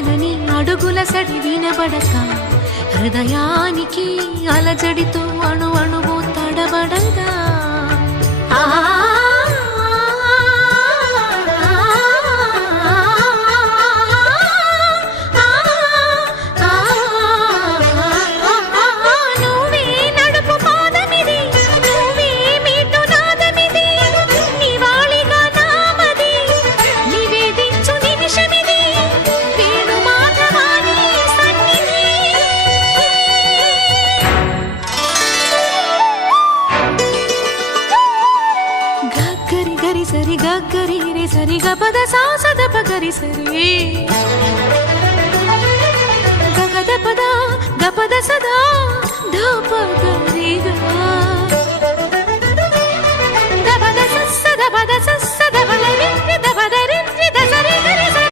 వినని అడుగుల సడి వినబడక హృదయానికి అలజడితో అణు అణువు తడబడగా సరి గరి రే సరి గపద సా సద పగరి సరి గగద పద గపద సదా ధప గరి గా గపద సద పద